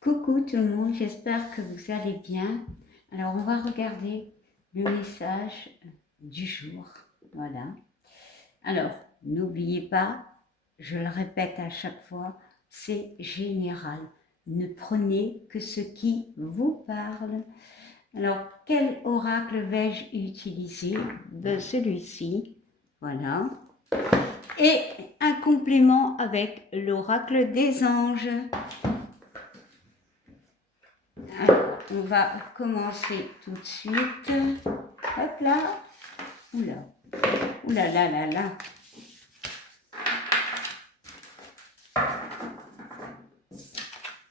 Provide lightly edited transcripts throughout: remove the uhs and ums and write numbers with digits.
Coucou tout le monde, j'espère que vous allez bien. Alors on va regarder le message du jour. Voilà. Alors, n'oubliez pas, je le répète à chaque fois, c'est général. Ne prenez que ce qui vous parle. Alors, quel oracle vais-je utiliser? Celui-ci. Voilà. Et un complément avec l'oracle des anges. Alors, on va commencer tout de suite. Hop là. Oula. Oula là là là.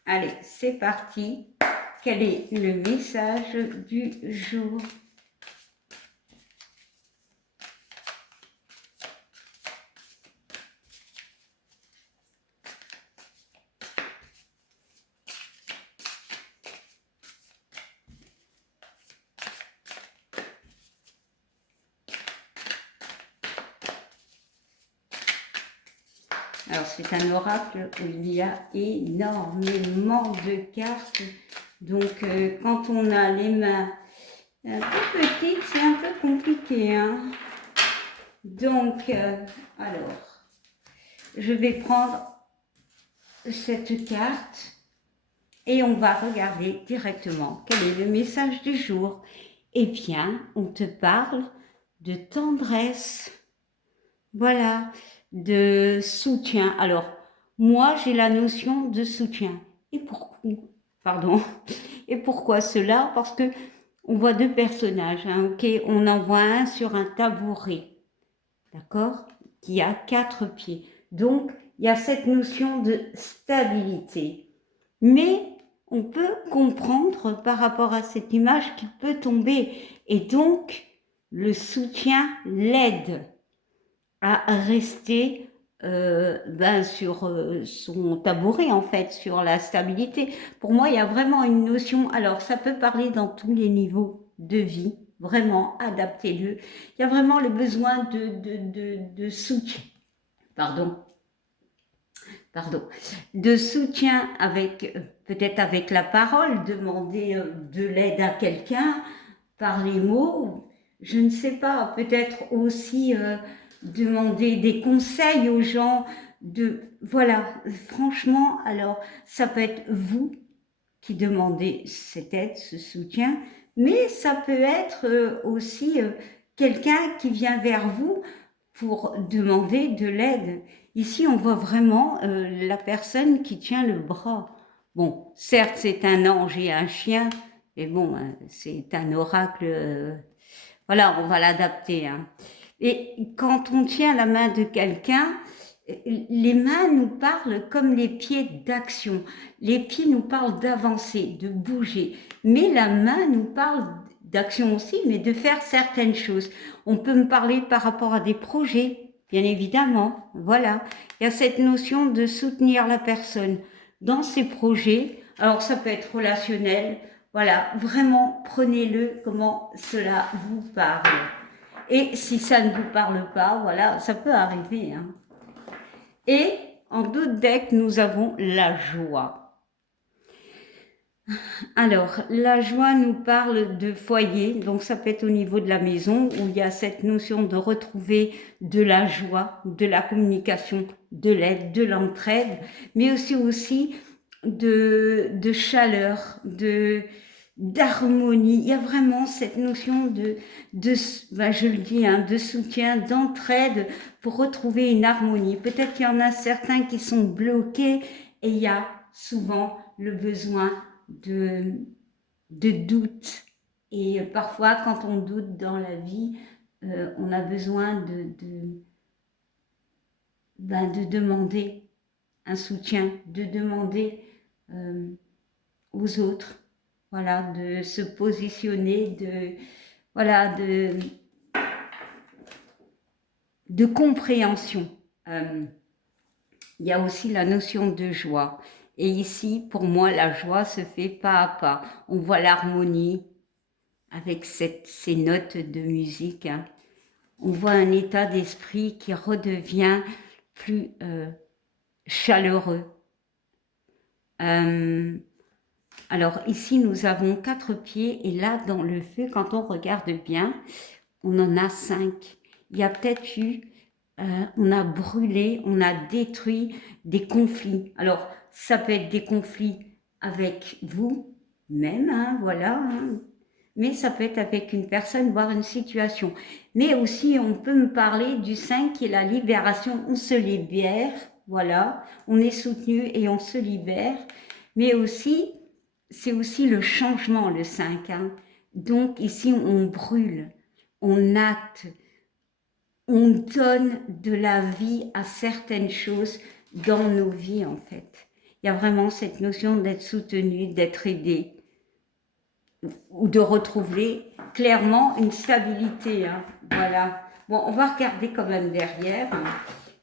Allez, c'est parti. Quel est le message du jour? Alors, c'est un oracle où il y a énormément de cartes. Donc, quand on a les mains un peu petites, c'est un peu compliqué, hein. Donc, alors, je vais prendre cette carte et on va regarder directement quel est le message du jour. Eh bien, on te parle de tendresse, voilà, de soutien. Alors, moi, j'ai la notion de soutien. Et pourquoi, pardon, et pourquoi cela? Parce que on voit deux personnages, hein, ok? On en voit un sur un tabouret, d'accord? Qui a 4 pieds. Donc, il y a cette notion de stabilité. Mais on peut comprendre par rapport à cette image qu'il peut tomber. Et donc, le soutien l'aide à rester sur son tabouret, en fait, sur la stabilité. Pour moi, il y a vraiment une notion, alors ça peut parler dans tous les niveaux de vie, vraiment, adaptez-le. Il y a vraiment le besoin de soutien, pardon, de soutien avec, peut-être avec la parole, demander de l'aide à quelqu'un par les mots, je ne sais pas, peut-être aussi demander des conseils aux gens, voilà, franchement, alors ça peut être vous qui demandez cette aide, ce soutien, mais ça peut être aussi quelqu'un qui vient vers vous pour demander de l'aide. Ici, on voit vraiment la personne qui tient le bras. Bon, certes, c'est un ange et un chien, mais bon, c'est un oracle. Voilà, on va l'adapter, hein. Et quand on tient la main de quelqu'un, les mains nous parlent comme les pieds d'action. Les pieds nous parlent d'avancer, de bouger. Mais la main nous parle d'action aussi, mais de faire certaines choses. On peut me parler par rapport à des projets, bien évidemment. Voilà. Il y a cette notion de soutenir la personne dans ses projets. Alors, ça peut être relationnel. Voilà. Vraiment, prenez-le comment cela vous parle. Et si ça ne vous parle pas, voilà, ça peut arriver, hein. Et en d'autres decks, nous avons la joie. Alors, la joie nous parle de foyer, donc ça peut être au niveau de la maison où il y a cette notion de retrouver de la joie, de la communication, de l'aide, de l'entraide, mais aussi de chaleur, d'harmonie. Il y a vraiment cette notion je le dis, hein, de soutien, d'entraide pour retrouver une harmonie. Peut-être qu'il y en a certains qui sont bloqués et il y a souvent le besoin de, de doute. Et parfois, quand on doute dans la vie, on a besoin de demander un soutien, de demander aux autres, voilà, de se positionner, voilà, de compréhension. Il y a aussi la notion de joie. Et ici, pour moi, la joie se fait pas à pas. On voit l'harmonie avec ces notes de musique, hein. On voit un état d'esprit qui redevient plus chaleureux. Alors ici, nous avons 4 pieds et là, dans le feu, quand on regarde bien, on en a 5. Il y a peut-être eu, on a brûlé, on a détruit des conflits. Alors, ça peut être des conflits avec vous-même, hein, voilà, hein, mais ça peut être avec une personne, voire une situation. Mais aussi, on peut me parler du 5 qui est la libération. On se libère, voilà, on est soutenu et on se libère. Mais aussi, c'est aussi le changement, le 5. Hein. Donc ici, on brûle, on acte, on donne de la vie à certaines choses dans nos vies, en fait. Il y a vraiment cette notion d'être soutenu, d'être aidé, ou de retrouver clairement une stabilité. Hein. Voilà. Bon, on va regarder quand même derrière. Hein.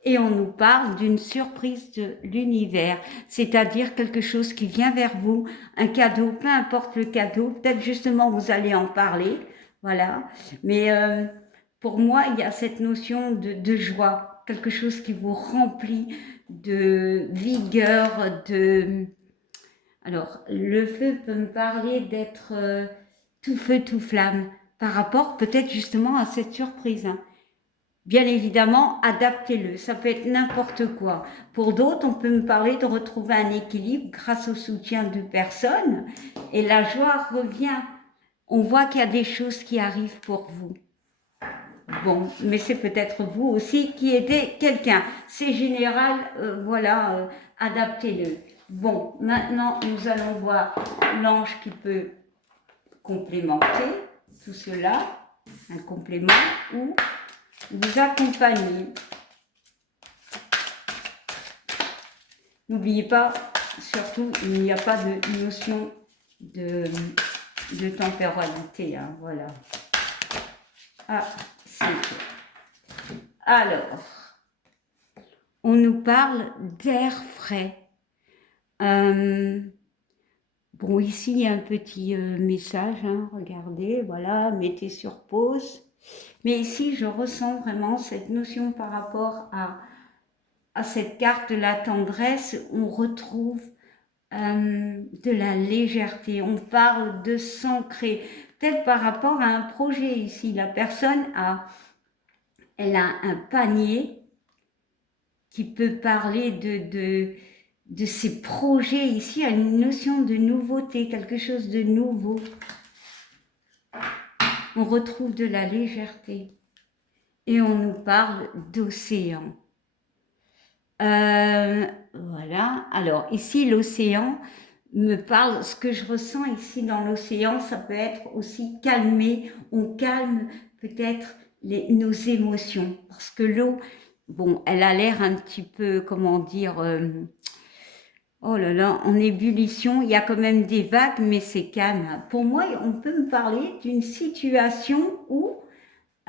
Et on nous parle d'une surprise de l'univers, c'est-à-dire quelque chose qui vient vers vous, un cadeau, peu importe le cadeau, peut-être justement vous allez en parler, voilà. Mais pour moi, il y a cette notion de joie, quelque chose qui vous remplit de vigueur, de... Alors, le feu peut me parler d'être tout feu, tout flamme, par rapport peut-être justement à cette surprise. Hein. Bien évidemment, adaptez-le, ça peut être n'importe quoi. Pour d'autres, on peut me parler de retrouver un équilibre grâce au soutien de personnes et la joie revient. On voit qu'il y a des choses qui arrivent pour vous. Bon, mais c'est peut-être vous aussi qui aidez quelqu'un. C'est général, voilà, adaptez-le. Bon, maintenant, nous allons voir l'ange qui peut complémenter tout cela, un complément ou vous accompagner. N'oubliez pas, surtout, il n'y a pas de notion de temporalité, hein, voilà. Ah, c'est fait. Alors, on nous parle d'air frais. Bon, ici, il y a un petit message, hein, regardez, voilà, mettez sur pause. Mais ici, je ressens vraiment cette notion par rapport à cette carte de la tendresse. On retrouve de la légèreté, on parle de s'ancrer, peut-être par rapport à un projet ici. La personne elle a un panier qui peut parler de ses projets ici, à une notion de nouveauté, quelque chose de nouveau. On retrouve de la légèreté et on nous parle d'océan. Voilà, alors ici l'océan me parle, ce que je ressens ici dans l'océan, ça peut être aussi calmer, on calme peut-être nos émotions, parce que l'eau, bon, elle a l'air un petit peu, comment dire, oh là là, en ébullition, il y a quand même des vagues, mais c'est calme. Pour moi, on peut me parler d'une situation où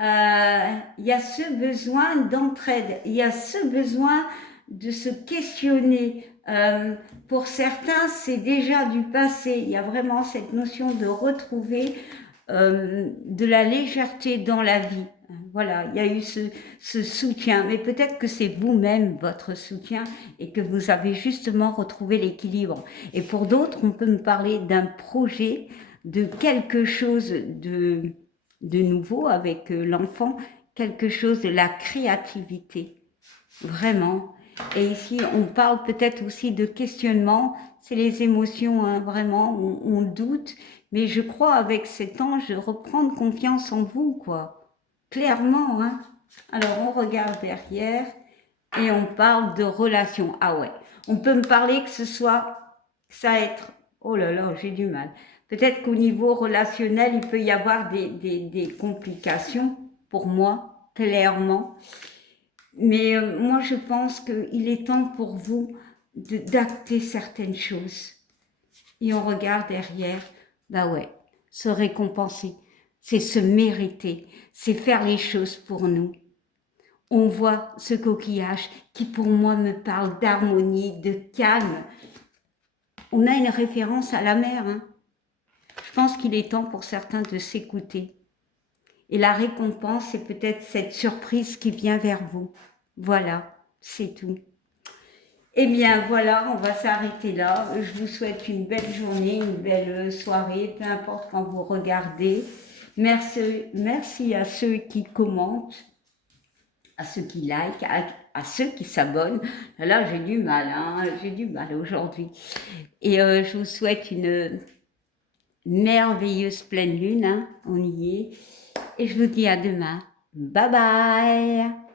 il y a ce besoin d'entraide, il y a ce besoin de se questionner. Pour certains, c'est déjà du passé. Il y a vraiment cette notion de retrouver de la légèreté dans la vie. Voilà, il y a eu ce soutien, mais peut-être que c'est vous-même votre soutien et que vous avez justement retrouvé l'équilibre. Et pour d'autres, on peut me parler d'un projet, de quelque chose de nouveau avec l'enfant, quelque chose de la créativité, vraiment. Et ici, on parle peut-être aussi de questionnement, c'est les émotions, hein, vraiment, on doute, mais je crois avec cet ange, reprendre confiance en vous, quoi, clairement. Hein. Alors, on regarde derrière et on parle de relation. Ah ouais, on peut me parler que ce soit, ça être, oh là là, j'ai du mal. Peut-être qu'au niveau relationnel, il peut y avoir des complications, pour moi, clairement. Mais moi, je pense qu'il est temps pour vous d'acter certaines choses. Et on regarde derrière, bah ouais, se récompenser, c'est se mériter, c'est faire les choses pour nous. On voit ce coquillage qui pour moi me parle d'harmonie, de calme. On a une référence à la mer. Hein. Je pense qu'il est temps pour certains de s'écouter. Et la récompense, c'est peut-être cette surprise qui vient vers vous. Voilà, c'est tout. Eh bien, voilà, on va s'arrêter là. Je vous souhaite une belle journée, une belle soirée, peu importe quand vous regardez. Merci à ceux qui commentent, à ceux qui likent, à ceux qui s'abonnent. Là, j'ai du mal, hein, j'ai du mal aujourd'hui. Et je vous souhaite une merveilleuse pleine lune, hein, on y est. Et je vous dis à demain. Bye bye!